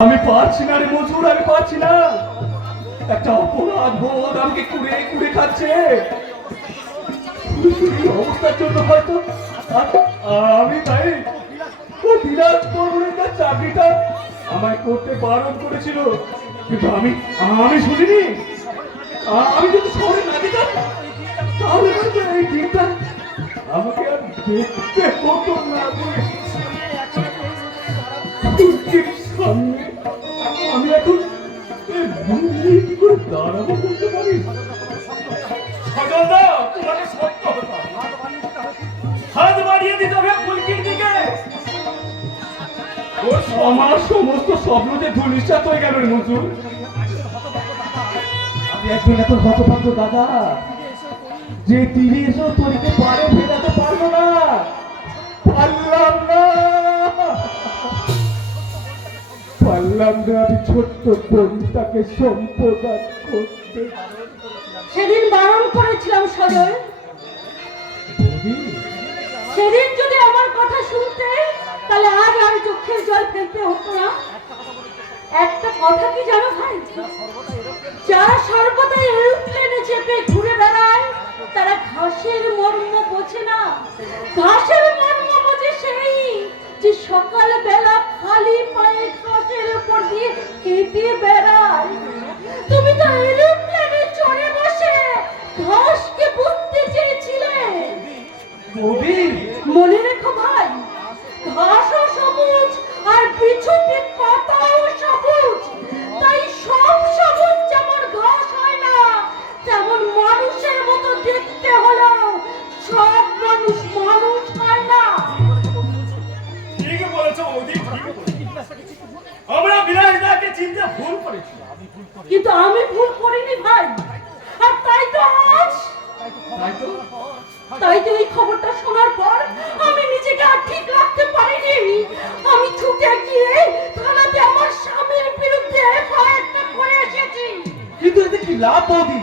আমি পারছি না রে মজুর, আমি পারছি না। একটা অপরাধ বোধ আমাকে কুড়ে কুড়ে খাচ্ছে। অবস্থার জন্য হয়তো আমি তাই ও বিরাট বড় চাকরিটা আমায় করতে বারণ করেছিল, কিন্তু আমি আমি শুনিনি। আমি যদি শহরে না যেতাম তাহলে হয়তো এই দিনটা আমাকে আর দেখতে হতো না। সামনে আমি এখন কি করে দাঁড়াবো বলতে পারি? আমার সমস্ত স্বপ্ন যে ধূলিসাৎ হয়ে গেল রে মজুর। আমি একজন এখন হতভাগ্য দাদা, যে তীরে এসেও তরিকে পারে ফেরাতে পারবো না, পারলাম না। আমি ছোট্ট বনিতাকে সম্প্রদান করতে সেদিন বারণ করেছিলাম সজল। সেদিন যদি আমার কথা শুনতে তাহলে আজ আর চোখের জল ফেলতে হতো না। একটা কথা কি জানো ভাই, যারা সর্বদা এরোপ্লেনে চেপে ঘুরে বেড়ায় তারা ঘাসের মর্ম বোঝে না। ঘাসের মর্ম বোঝে সেই যে সকাল বেলা খালি পায়ে ঘাসের উপর দিয়ে হেঁটে বেড়ায়। তুমি তো এরোপ্লেনে চড়ে বসে ঘাসকে বুঝতে চেয়েছিলে। মনে রেখো ভাই, ঘাসও সবুজ আর পিছুটি পাতাও সবুজ। তাই সব সবুজ যেমন ঘাস হয় না, তেমন মানুষের মতো দেখতে হলেও সব মানুষ মানুষ হয় না। ঠিক বলেছো বৌদি, আমরা বিলাসদাকে চিনতে ভুল করেছি। কিন্তু আমি ভুল করিনি ভাই। আর তাই তো আজ এই খবরটা শোনার পর আমি নিজেকে আর ঠিক রাখতে পারিনি। আমি ছুটে গিয়ে থানাতে আমার স্বামীর বিরুদ্ধে এফআইআরটা করে এসেছি। কিন্তু এতে কি লাভ বৌদি?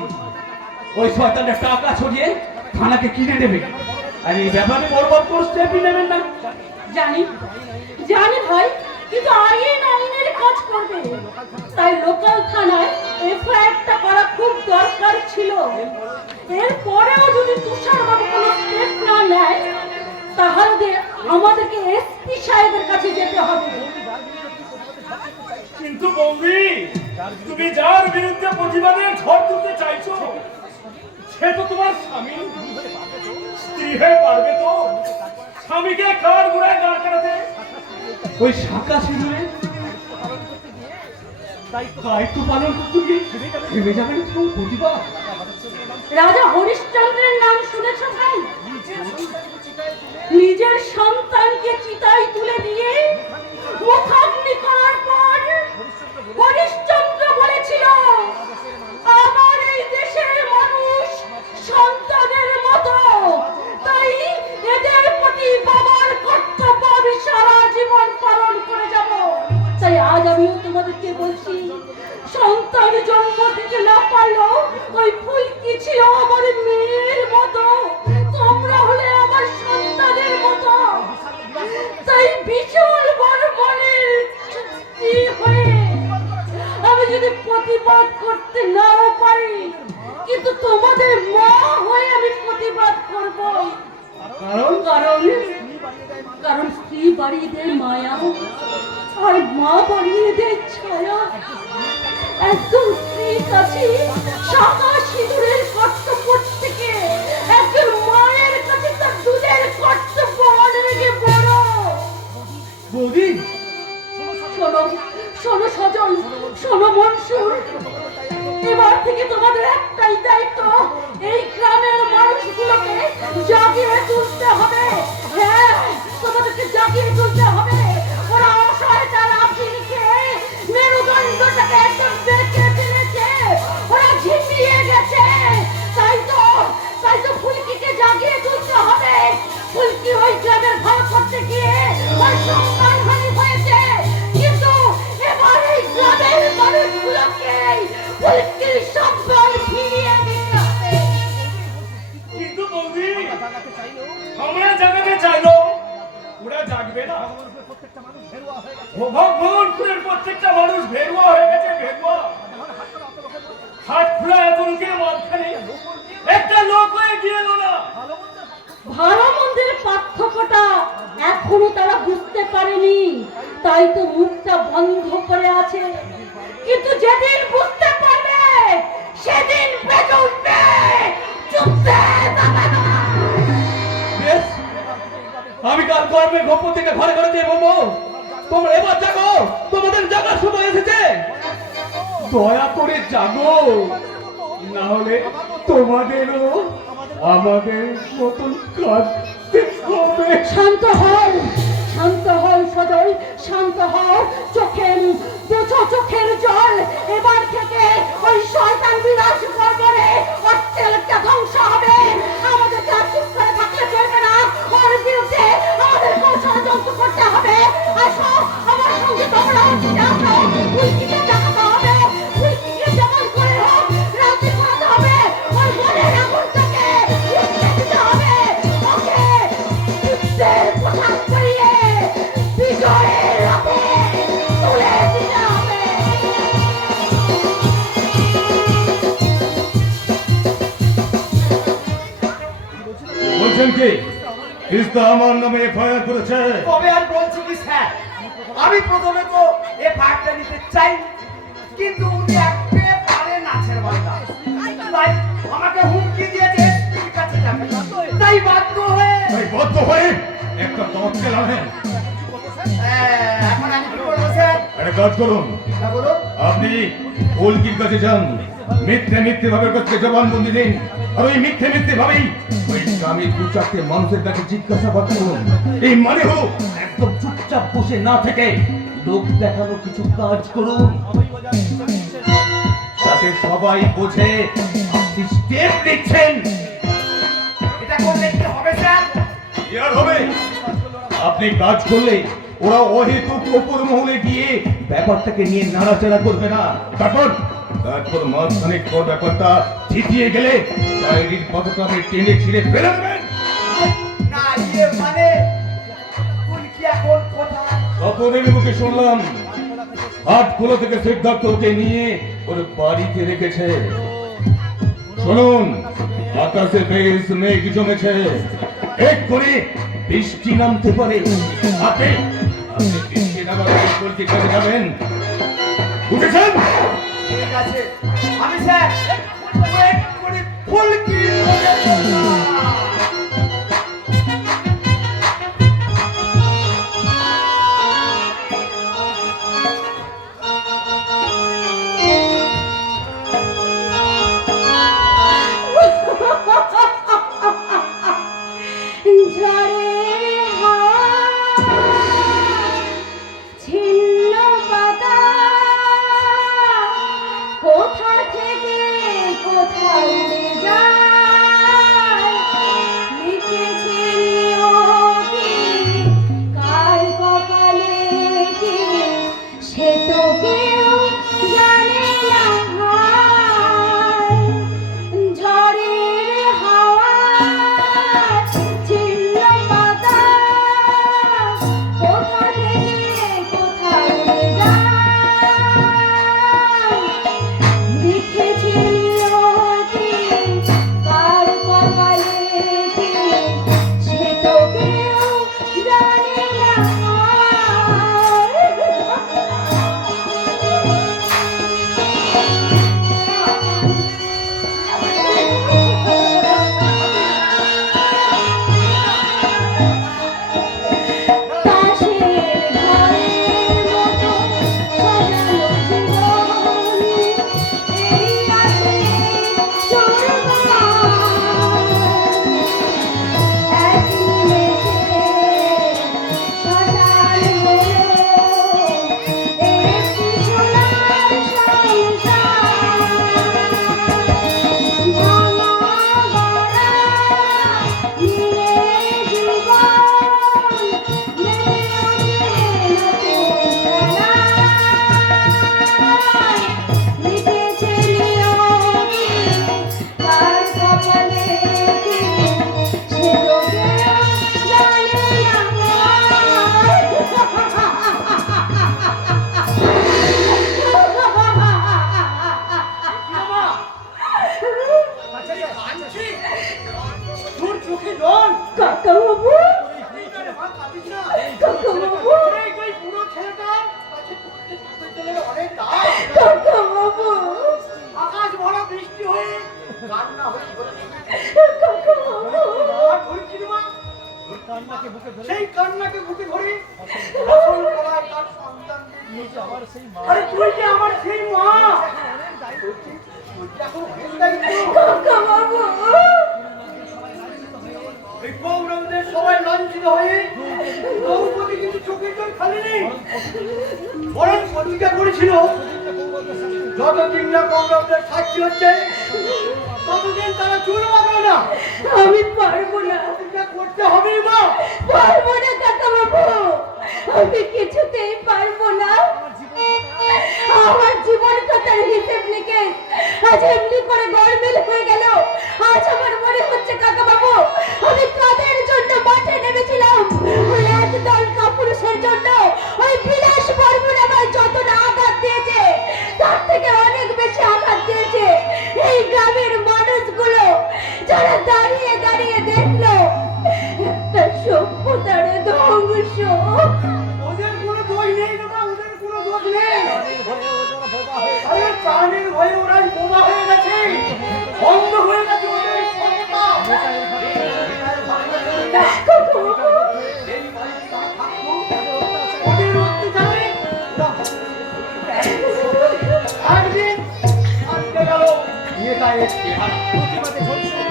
ওই শয়তানের টাকা ছড়িয়ে থানাকে কিনে নেবে, আর এই ব্যাপারে বরবাদ কোনো স্টেপই নেবেন না। জানি ভাই, কিন্তু আইনের কাজ করবে, তাই লোকাল থানায় এফআইআরটা করা খুব দরকার ছিল। এরপরেও যদি তুষার বাবু কোনো স্টেপ না নেয় তাহলে আমাদেরকে এসপি সাহেবের কাছে যেতে হবে। কিন্তু বৌদি, তুমি যার বিরুদ্ধে প্রতিবাদের ঝড় তুলতে চাইছো সে তো তোমার স্বামী। স্ত্রী হয়ে পারবে তো স্বামীকে কার গোড়ায় দাঁড় করাতে? ওই শাখা সিঁদুরে দায়িত্ব পালন করতে গিয়ে ভেবে যাবে না তোমার প্রতিবাদ। রাজা হরিশ্চন্দ্রের নাম শুনেছ ভাই? নিজের সন্তানকে চিতায় তুলে দিয়ে মুখাগ্নি করার পর হরিশ্চন্দ্র বলেছিল, আমার এই দেশের মানুষ সন্তানের মতো, তাই এদের প্রতি বাবার কর্তব্য আমি সারা জীবন পালন করে যাব। তাই আজ আমিও তোমাদেরকে বলছি, সন্তান জন্ম দিতে না পারলেও ওই ফুলকি ছিল আমার মেয়ের মতো, তোমরা হলে আমার সন্তানের মতো। তাই বিশাল বর্মণের স্ত্রী হয়ে আমি যদি প্রতিবাদ করতে নাও পারি, কিন্তু তোমাদের মা হয়ে আমি প্রতিবাদ করব। কারণ স্ত্রী বাড়িয়ে দেয় মায়া, আর মা বাড়িয়ে দেয় ছায়া। একজন স্ত্রীর কাছে শাখা সিঁদুরের কর্তব্য থেকে একজন মায়ের কাছে তার দুধের কর্তব্য অনেক বড়। বৌদি শোনো সজল, শোনো মনসুর, এবার থেকে তোমাদের একটাই দায়িত্ব, এই গ্রামের মানুষগুলোকে জাগিয়ে তুলতে হবে। হ্যাঁ, তোমাদেরকে জাগিয়ে তুলতে হবে। ওরা অসহায়, তারা আফিং খেয়ে মেরুদণ্ডটাকে একদম বেঁকে ফেলেছে, ওরা ঝিমিয়ে গেছে। তাই তো ফুলকিকে জাগিয়ে তুলতে হবে। ফুলকি ওই গ্রামের ভালো করতে গিয়ে ওর সম্মানহানি হয়েছে, কিন্তু এবার এই গ্রামের মানুষগুলোকে ফুলকির সম্মান ফিরিয়ে দিতে হবে। কিন্তু বৌদি, আমরা জাগাতে চাইলো ওরা জাগবে না। ভগবানপুরের প্রত্যেকটা মানুষ ভেরুয়া হয়ে গেছে, ভেরুয়া। হাত খোলা এত লোকের মাঝখানে একটা লোক হয়ে গিয়ে এলো না। ভালো মন্দের পার্থক্যটা এখনো তারা বুঝতে পারেনি, তাই তো মুখটা বন্ধ করে আছে। কিন্তু যেদিন বুঝতে পারবে সেদিন বেজে উঠবে, চুপতে থাকবে না। বেশ, আমি কাল কর্মের গোপন থেকে ঘরে ঘরে দিয়ে বলবো, তোমরা এবার জাগো, তোমাদের জাগার সময় এসেছে। দয়া করে জাগো, না হলে তোমাদেরও আমাদের মতন কাঁদতে হবে। শান্ত হও, শান্ত হও সজল, শান্ত হও। চোখের জল। এবার থেকে ওই শয়তান বিনাশ করবে, অট্টালিকা ধ্বংস হবে। আমাদেরকে আর চুপ করে থাকলে চলবে না, ওর বিরুদ্ধে আমাদেরকে ষড়যন্ত্র করতে হবে। আসো আমার সঙ্গে, তোমরা ফুলকিকে জাগাতে হবে, ফুলকিকে যেমন করে হোক রাতে করাতে হবে। ওই মনের আগুনটাকে উঠতে দিতে হবে, ওকে যুদ্ধের পোশাক পরিয়ে বিজয়ের রথে তুলে দিতে হবে। বলছেন কি তিস্তা আমার নামে এফআইআর করেছে? তবে আর বলছি কি স্যার, আমি প্রথমে তো এফআইআরটা নিতে চাই, কিন্তু উনি একেবারে নাচের বান্দা, তাই আমাকে হুমকি দিয়েছে এসপির কাছে যাবে। তাই বাধ্য হয়ে একটা তথ্যে লাভেন। এখন আমি কি করবো স্যার? একটা কাজ করুন, হ্যাঁ বলুন। আপনি কলকির কাছে যান, মিথ্যে ভাবে কাছে জবানবন্দি দিন, আর ওই মিথ্যে ভাবেই ওই গ্রামের দু চারটে মানুষের কাছে জিজ্ঞাসাবাদ করুন। এই মানে হলো একদম চুপচাপ বসে না থেকে লোক দেখানো কিছু কাজ করুন, যাতে সবাই বোঝে আপনি স্টেপ নিচ্ছেন। এটা করলে কি হবে স্যার? কি আর হবে? আপনি কাজ করলে ওরা অহেতুক ওপর মহলে গিয়ে ব্যাপারটাকে নিয়ে নাড়াচাড়া করবে না। তারপর মাঝখানে পর ব্যাপারটা জিতিয়ে গেলে ডায়েরির পাতাটা আপনি টেনে ছিঁড়ে ফেলে দেবেন। না মানে তুই কি এখন কথা? স্বপনের মুখে শুনলাম হাটখোলা থেকে সিদ্ধার্থকে নিয়ে ওর বাড়িতে রেখেছে। শুনুন, আকাশে বেশ মেঘ জমেছে, এক্ষুনি বৃষ্টি নামতে পারে। আপনি বৃষ্টি নামার আগে কলকাতায় যাবেন, বুঝেছেন? ঠিক আছে, আমি স্যার ওয়েট করে ফুলকি করে দিলাম। ঝড়ের হাওয়া ছিন্ন পাতা কোথা থেকে কোথা উড়ে যায়। তাই কাকা বাবু, আকাশ ভরা বৃষ্টি হয়ে কান্না হয়ে পড়েছে। কাকা বাবু, আর ধরছি না মা, সেই কান্নাকে বুকে ধরে আসল গলায় তার সন্তানকে নিয়ে যাও। আরে তুই যে আমার সেই মা, তুই যে এখন অনেক দায়িত্ব। কাকা বাবু, এই কৌরবদের সবাই লাঞ্ছিত হয়ে দ্রৌপদী কিন্তু চোখের জল ফেলেনি, বরং প্রতিজ্ঞা করেছিল যতদিন না কৌরবদের সাক্ষী হচ্ছে ততদিন তারা চুল বাঁধবে না। আমি পারবো না, প্রতিজ্ঞা করতে হবেই মা। পারবো না কাকা বাবু, আমি কিছুতেই পারবো না। আমার জীবন কথার হিসেব নিকেশ আজ এমনি করে গড়মিল হয়ে গেল। আজ আমার মনে হচ্ছে কাকা বাবু, আমি কাদের জন্য মাঠে নেমেছিলাম, ওই একদল কাপুরুষের জন্য। ওই বিলাস বর্মন আমার যত না আঘাত দিয়েছে তার থেকে অনেক বেশি আঘাত দিয়েছে এই গ্রামের মানুষগুলো, যারা দাঁড়িয়ে দাঁড়িয়ে দেখলো একটা সভ্যতার ধ্বংস। ওদের কোনো দোষ নেই না, ওদের কোনো দোষ নেই। আরে প্রাণের ভয়ে ওরাই বোমা হয়ে গেছে, বন্ধ হয়ে গেছে ওদের সত্তা। এই বাড়িতে তারা থাকতো, ওদের অত্যাচারে একদিন আজকে গেল নেতায়ের চেহারা।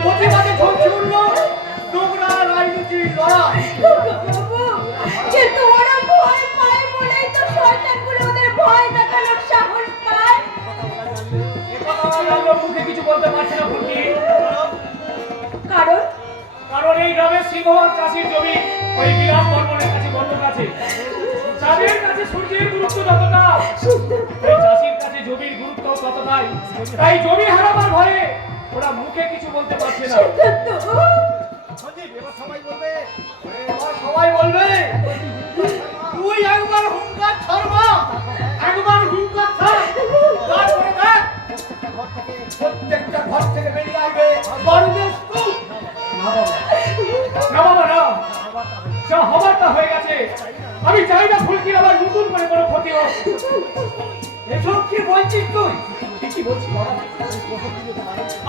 প্রতিবাদে ঝলসে উঠল নোংরা রাজনীতির লড়াই। কিন্তু ওরা ভয় পায় বলেই তো শয়তানগুলো ওদের ভয় দেখানোর সাহস পায়। আমরা মুখে কিছু বলতে পারছি না ফুলকি, কারণ কারণ এই গ্রামের সিংহভাগ চাষির জমি ওই বিলাস বর্মনের কাছে বন্ধক আছে। চাঁদের কাছে সূর্যের গুরুত্ব যতটা, এই চাষির কাছে জমির গুরুত্ব ততটাই। তাই জমি হারাবার ভয়ে ওরা মুখে কিছু বলতে পারছে না। এবার সবাই বলবে তুই একবার হুঙ্কার ছাড়বা, একবার হুঙ্কার ছাড়, তারপরে দেখ প্রত্যেকটা ঘর থেকে বেরিয়ে আসবে বড়দের স্তূপ। না বাবা না, যা হবার তা হয়ে গেছে। আমি চাই না ফুলকির আবার নতুন করে কোনো ক্ষতি হোক। এসব কি বলছিস তুই? ঠিকই বলছি বাবা।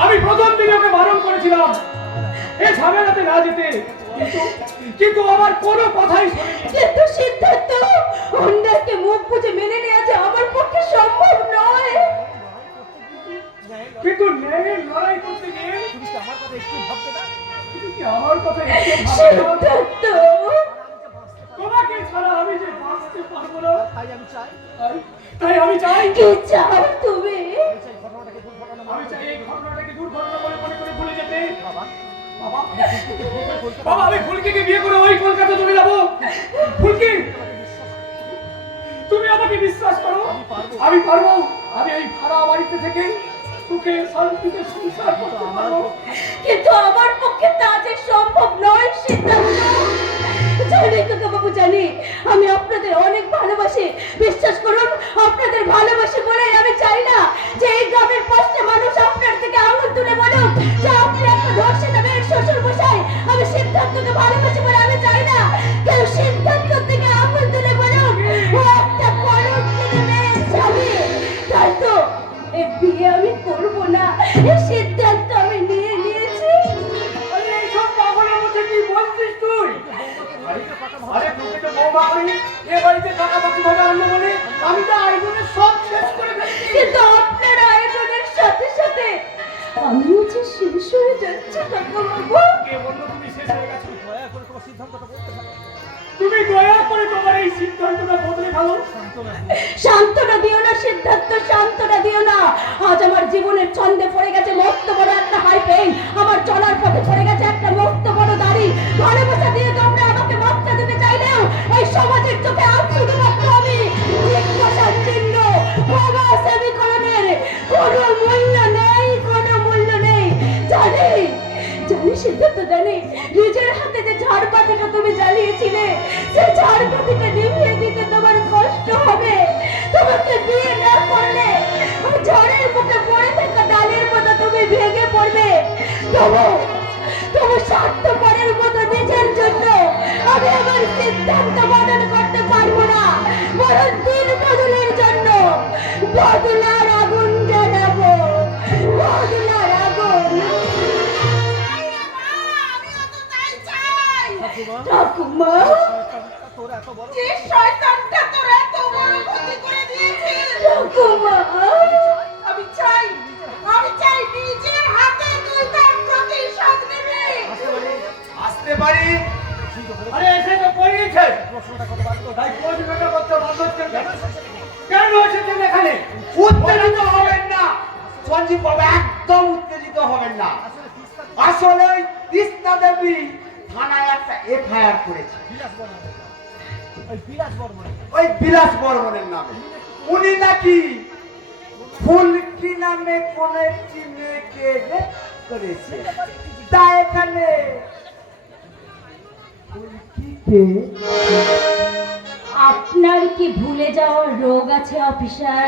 আমি প্রথম দিনে ওকে বারণ করেছিলাম এই ঝামেলাতে না যেতে, কিন্তু আমার কোনো কথাই শোনেনি। কিন্তু সিদ্ধার্থ, অন্যকে মুখ বুঝে মেনে নেওয়া যে আমার পক্ষে সম্ভব নয়। কিন্তু ন্যায়ের লড়াই করতে গিয়ে তুমি কি আমার কথা একটু ভাববে না? সিদ্ধার্থ, তোমাকে ছাড়া আমি যে বাঁচতে পারবো না, তাই আমি চাই কি চাও তুমি? আমি চাই এই ঘটনাটাকে দুর্ঘটনা বলে মনে করে ভুলে যেতে। বাবা, বাবা, আমি ফুলকিকে বিয়ে করে ওই কলকাতা চলে যাবো। ফুলকি, তুমি আমাকে বিশ্বাস করো, আমি পারবো। আমি এই ভাড়া বাড়িতে থেকে সুখে শান্তিতে সংসার করতে পারবো। কিন্তু আমার পক্ষে তা যে সম্ভব নয় সিদ্ধার্থ। জানি কাকা বাবু, জানি আমি আপনাদের অনেক ভালোবাসি। বিশ্বাস করুন, আপনাদের ভালোবাসি বলেই আমি চাই না যে এই গ্রামের পাঁচটা মানুষ আপনার থেকে আঙুল তুলে বলুক যে আপনি একটা ধর্ষিতা মেয়ের শ্বশুর মশাই। আমি সিদ্ধার্থকে ভালোবাসি বলে আমি চাই না কেউ সিদ্ধার্থ থেকে আঙুল তুলে বলুক ও একটা কলঙ্কিনী মেয়ের স্বামী। তাই তো এই বিয়ে আমি করবো না, এই সিদ্ধান্ত আমি নিয়ে নিয়েছি। আরে এইসব পাগলের মধ্যে কি বলছিস তুই? আরে তোকে তো বৌমা করি এ বাড়িতে টাকা পাকি ভাবে আনলো বলে আমি তো আয়োজনের সব শেষ করে ফেলেছি। কিন্তু আপনার আয়োজনের সাথে সাথে আমিও যে শেষ হয়ে যাচ্ছি কাকা বাবু। কে বললো তুমি শেষ হয়ে গেছো? তুমি দয়া করে তোমার এই সিদ্ধান্তটা বদলে ফেলো। সান্ত্বনা দিও না সিদ্ধার্থ, সান্ত্বনা দিও না। আজ আমার জীবনের ছন্দে পড়ে গেছে মস্ত বড় একটা হাই পেইন, আমার চলার পথে পড়ে গেছে একটা মস্ত বড় দাড়ি। ভালোবাসা দিয়ে তোমরা আমাকে মাত্রা দিতে চাইলেও এই সমাজের চোখে আজ শুধুমাত্র আমি জিজ্ঞাসার চিহ্ন। বাবা সেমিকরণের কোনো মূল্য নেই, কোনো মূল্য নেই। জানি জানি সিদ্ধার্থ, জানি নিজের হাতে যে ঝাড়বাতিটা তুমি জ্বালিয়েছিলে সেই ঝাড়বাতিটা নিভিয়ে দিতে তোমার কষ্ট হবে। তোমাকে বিয়ে না করলে ওই ঝড়ের মুখে পড়ে থাকা ডালের মতো তুমি ভেঙে পড়বে। তবু স্বার্থপরের মতো নিজের জন্য আমি আমার সিদ্ধান্ত বদল করতে পারবো না, বরং দিন বদলের জন্য বদলার আগুন জ্বালাবো, বদলার আগুন। ঠাকুমা, যে শয়তানটা তোর এত বড় ক্ষতি করে দিয়েছে, ঠাকুমা, আমি চাই নিজের হাতে তুই তার প্রতিশোধ নিবি। আসতে পারি? আরে এসে তো পড়িয়েছে, তাই প্রশ্নটা করতে বন্ধ করতে কেন এসেছেন এখানে? উত্তেজিত হবেন না সঞ্জীব বাবু, একদম উত্তেজিত হবেন না। আসলে ওই তিস্তা দেবী থানায় একটা এফআইআর করেছে ওই বিলাস বর্মনের নামে। উনি নাকি ফুলকি নামে কোন একটি মেয়েকে রেপ করেছে। তা এখানে আপনার কি ভুলে যাওয়ার রোগ আছে অফিসার?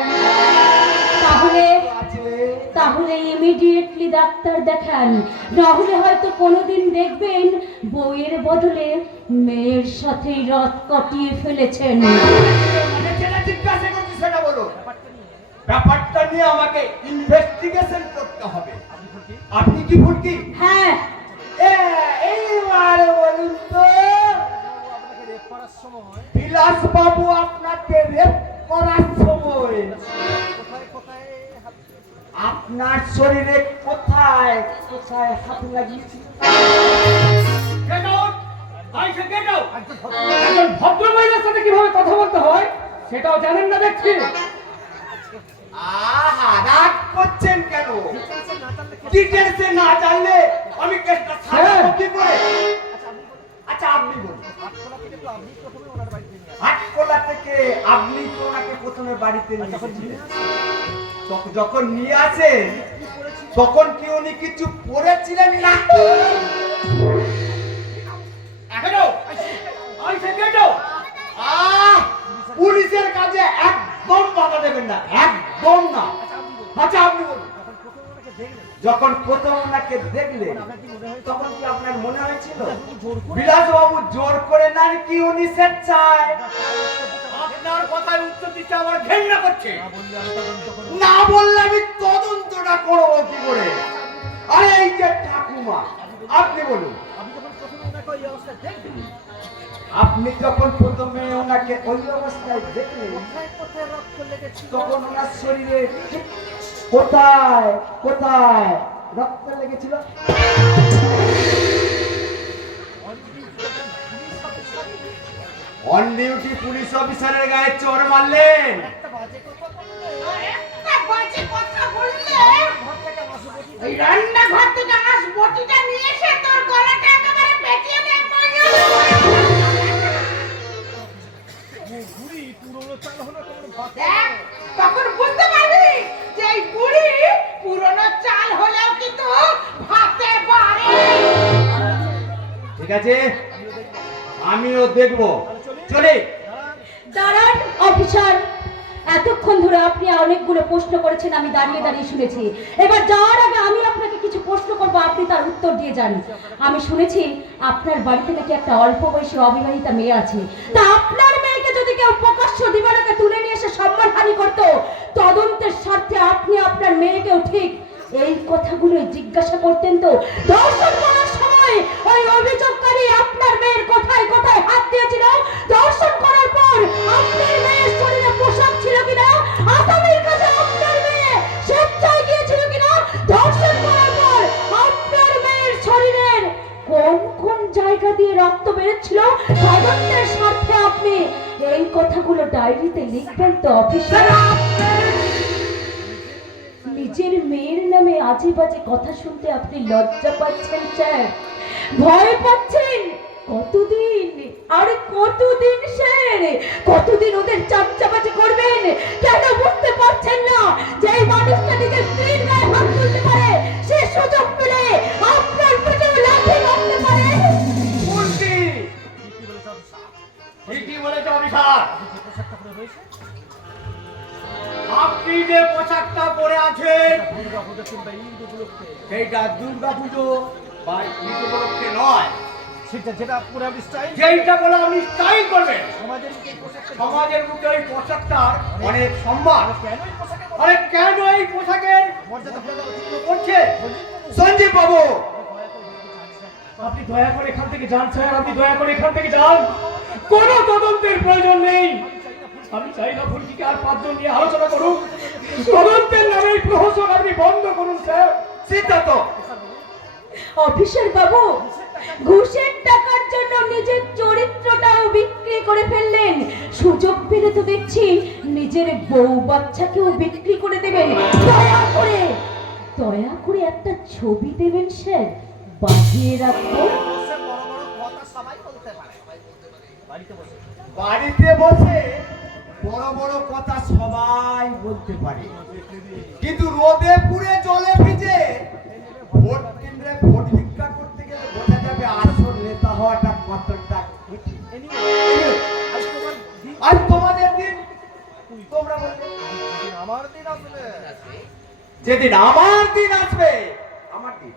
তাহলে ইমিডিয়েটলি ডাক্তার দেখান, নাহলে হয়তো কোনোদিন দেখবেন বউয়ের বদলে মেয়ের সাথে রাত কাটিয়ে ফেলেছেন। মানে যেটা জিজ্ঞাসা করছি সেটা বলো। ব্যাপারটা নিয়ে আমাকে ইনভেস্টিগেশন করতে হবে। আপনি কি ফুলকি? হ্যাঁ। এইবার বলুন তো, বিলাস বাবু আপনাকে রেপ করার সময় আপনার শরীরে কোথায় কোথায় হাত লাগিয়েছিল? একজন ভদ্র মহিলার সাথে কিভাবে কথা বলতে হয় সেটাও জানেন না দেখছি। আহা, রাগ করছেন কেন? ডিটেলসে না জানলে আমি কেসটা সাজাবো কি করে? আচ্ছা আপনি বলুন, হাটকোলা থেকে আপনি তো ওনাকে প্রথমে বাড়িতে নিয়ে এসেছিলেন। যখন নিয়ে আসেন তখন কি উনি কিছু পড়েছিলেন নাকি? পুলিশের কাজে একদম বাধা দেবেন না, একদম না। আচ্ছা আপনি বলুন, যখন প্রথম ওনাকে দেখলেন তখন কি আপনার মনে হয়েছিল বিলাস বাবু জোর করে না কি উনি স্বেচ্ছায়? আপনার কথার উত্তর দিতে আমার ঘেন্না করছে। না বললে আমি তদন্তটা করবো কি করে? আরে এই যে ঠাকুমা, আপনি বলুন, আপনি যখন প্রথমে ওনাকে ওই অবস্থায় দেখলেন তখন ওনার শরীরে কোথায় কোথায় রক্ত লেগেছিল? অন ডিউটি পুলিশ অফিসারের গায়ে চোর মারলেন। এই রান্নাঘর থেকে মাছ বটিটা নিয়ে এসে তোর গলাটা একেবারে পেঁচিয়ে দেব। তখন বুঝতে পারবি যে এই বুড়ি পুরনো চাল হলেও কিন্তু ভাতে পারে। ঠিক আছে, আমিও দেখবো। চলে দাঁড়ান অফিসার, এতক্ষণ ধরে আপনি অনেকগুলো প্রশ্ন করেছেন, আমি দাঁড়িয়ে দাঁড়িয়ে শুনেছি। এবার যাওয়ার আগে আমি আপনাকে কিছু প্রশ্ন করবো, আপনি তার উত্তর দিয়ে যান। আমি শুনেছি আপনার বাড়িতে নাকি একটা অল্প বয়সী অবিবাহিতা মেয়ে আছে। তা আপনার মেয়েকে যদি কেউ প্রকাশ্য দিবালোকে তুলে নিয়ে এসে সম্মানহানি করতো, তদন্তের স্বার্থে আপনি আপনার মেয়েকেও ঠিক এই কথাগুলো জিজ্ঞাসা করতেন তো? দর্শন করার সময় ওই অভিযোগকারী আপনার মেয়ের কোথায় কোথায় হাত দিয়েছিল? দর্শন করার পর আপনার মেয়ের শরীরে পোশাক ছিল কিনা? আসামির কাছে আপনার মেয়ে স্বেচ্ছায় গিয়েছিল কিনা? দর্শন করার পর আপনার মেয়ের শরীরের কোন কোন জায়গা দিয়ে রক্ত বেরোচ্ছিল? তদন্তের স্বার্থে আপনি এই কথাগুলো ডায়েরিতে লিখবেন তো অফিসার? নিজের মেয়ের নামে আজে বাজে কথা শুনতে আপনি লজ্জা পাচ্ছেন স্যার, ভয় পাচ্ছেন? কতদিন আরে কতদিন স্যার, কতদিন ওদের চামচাবাজি করবেন? কেন বুঝতে পারছেন না যে এই মানুষটা নিজের স্ত্রীর গায়ে হাত তুলতে পারে, সে সুযোগ পেলে আপনার পেটে লাথি মারতে পারে? ঠিকই বলেছে অফিসার। আপনি যে পোশাকটা পরে আছেন সেইটা দুর্গা পুজো বা ঈদ উপলক্ষে নয়, সেটা যেটা পরে আপনি স্টাইল যেইটা বলে আপনি স্টাইল করবেন। সমাজের মুখে এই পোশাকটা সমাজের মুখে ওই পোশাকটার অনেক সম্মান। কেন এই পোশাকে আরে কেন এই পোশাকের মর্যাদা অতিক্রম করছে? সঞ্জীব বাবু, আপনি দয়া করে এখান থেকে যান স্যার, আপনি দয়া করে এখান থেকে যান। কোনো তদন্তের প্রয়োজন নেই। আমি চাই না ফুলকিকে আর 5 জন নিয়ে আলোচনা করুন। তদন্তের নামে এই প্রহসন আপনি বন্ধ করুন স্যার। সিদ্ধার্থ, অফিসার বাবু, ঘুষের টাকার জন্য নিজের চরিত্রটাও বিক্রি করে ফেললেন। সুযোগ পেলে তো দেখছি নিজের বউ বাচ্চাকেও বিক্রি করে দেবেন। দয়া করে একটা ছবি দেবেন স্যার, বাজিয়ে রাখবো। বড় বড় কথা সবাই বলতে পারে। বাড়িতে বসে বাড়িতে বসে বড় বড় কথা সবাই বলতে পারে, কিন্তু রোদে পুড়ে জলে ভিজে ভোট কেন্দ্রে ভোট ভিক্ষা করতে গেলে বোঝা যাবে আসল নেতা হওয়াটা কতটা কঠিন। আজ তোমাদের দিন, তোমরা বললে আমার দিন আসলে যেদিন আমার দিন আসবে, আমার দিন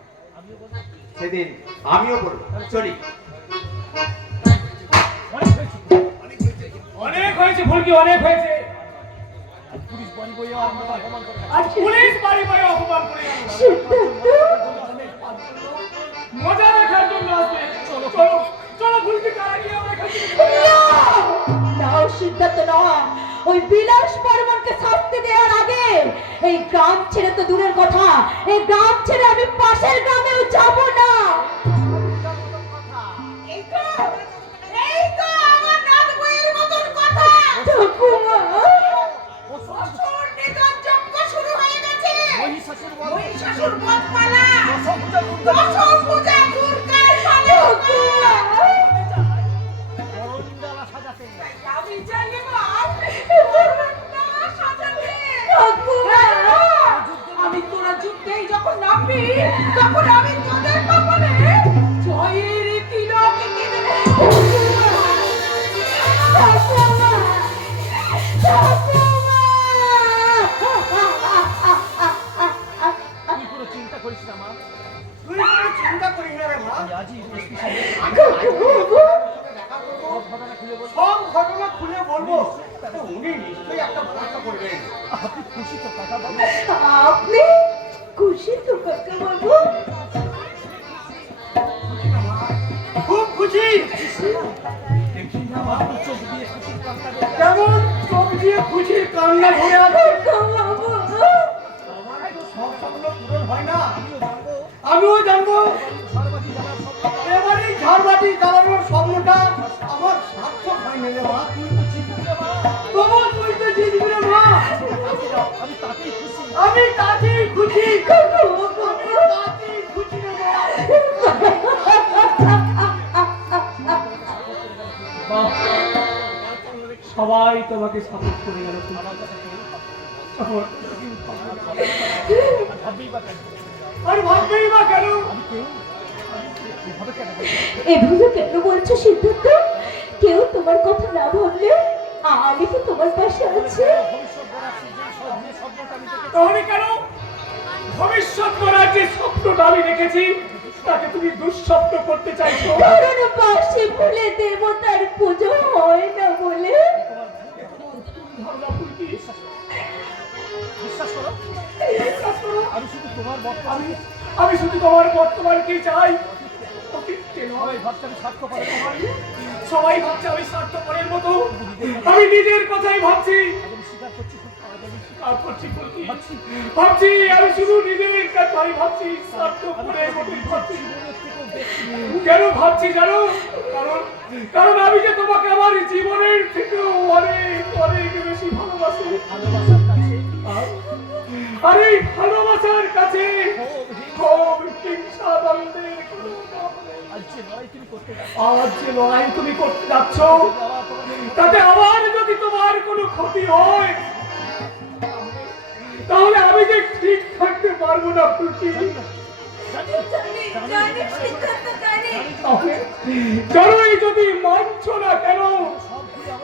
সেদিন আমিও বলবো চলি। অনেক হয়েছে ফুলকি, অনেক হয়েছে। পুলিশ বাড়ি বইয়ে আমরা অপমান করে আজ পুলিশ বাড়ি বাড়ি অপমান করে গেল। মজা দেখার জন্য আসবে। চলো চলো চলো ফুলকি, তারা গিয়ে আমরা এখান থেকে চলে যাই। নাও সিদ্ধার্থ নয়, ওই বিলাস বর্মনকে শাস্তি দেওয়ার আগে এই গ্রাম ছেড়ে তো দূরের কথা, এই গ্রাম ছেড়ে আমি পাশের গ্রামেও যাব না। এই তো আমার নাক বইয়ের মতন কথা। ঠাকুমা, অসুর নিধন যজ্ঞ শুরু হয়ে গেছে। মহিষাসুর বধ পালা, দশম পূজা দুর্গার পালা। আমি জানি মা, আমি তোরা যুদ্ধেই যখন নামবি, তখন আমি তোদের কপালে জয়ের তিলক এঁকে দেব। তুই কোনো চিন্তা করিস না মা। তুই কোনো চিন্তা করিস না রে মা, আমি আজই এসপি সাহেব সব ঘটনা খুলে বলবো। সব ঘটনা খুলে বলবো। উনি নিশ্চয়ই একটা ব্যবস্থা করবেন। আপনি খুশি তো কাকা বাবু? আপনি খুশি তো কাকা বাবু? খুব খুশি। দেখি না মা, তোর চোখ দিয়ে খুশির কান্না বেরিয়ে আসছে। কেমন চোখ দিয়ে খুশির কান্না ভরে আছে। কাকা বাবু, আমার তো সব স্বপ্ন পূরণ হয় না, আমিও জানবো আমিও জানবো। ঝাড়বাতি জ্বালার স্বপ্ন। এবারে ঝাড়বাতি জ্বালানোর স্বপ্নটা আমার সার্থক হয়নি রে মা। তুই তো জিতবি রে মা। তবু তুই তো জিতবি রে মা। আমি তাতেই খুশি। আমি তাতেই খুশি, কাকা বাবু। আমি তাতেই খুশি রে মা। বাহ, সবাই তোমাকে সাপোর্ট করে গেল। ভাববেই বা কেন? আর ভাববেই বা কেন? আমি কেউ এভাবে কেন বলবো? এভাবে কেন বলছো সিদ্ধার্থ? কেউ তোমার কথা না বললে আমি তো তোমার পাশে আছি। ভবিষ্যৎ গড়াচ্ছি যে স্বপ্নটা আমি দেখেছি। তাহলে কেন ভবিষ্যৎ গড়ার যে স্বপ্নটা আমি দেখেছি তাকে তুমি দুঃস্বপ্ন করতে চাইছো? কারণ বাসি ফুলে দেবতার পুজো হয় না বলে। ধারণা ফুলকি, বিশ্বাস করো, বিশ্বাস করো, আমি শুধু তোমার বর্তমান আমি শুধু তোমার বর্তমানকে চাই। অতীতকে নয়। সবাই ভাবছে আমি স্বার্থপরের আমার সবাই ভাবছে আমি স্বার্থপরের মতো, আমি নিজের কথাই ভাবছি। আমি স্বীকার করছি, আজ আমি স্বীকার করছি ফুলকি, ভাবছি ভাবছি আমি শুধু নিজের কথাই ভাবছি, স্বার্থপরের মতোই ভাবছি। জীবনের থেকেও বেশি কেন ভাবছি জানো? কারণ কারণ আমি যে তোমাকে আমার জীবনের থেকেও অনেক অনেক বেশি ভালোবাসি। ভালোবাসার কাছে আর এই ভালোবাসার কাছে ক্ষোভ, হিংসা দ্বন্দ্বের কোনো দাম নেই। আজ যে লড়াই তুমি করতে যাচ্ছ, আজ যে লড়াই তুমি করতে যাচ্ছ, আবার তোমাদের তাতে আবার যদি তোমার কোনো ক্ষতি হয়, তাহলে আমি যে ঠিক থাকতে পারবো না ফুলকি। জানি সিদ্ধার্থ, জানি। তাহলে জানোই যদি মানছো না কেন,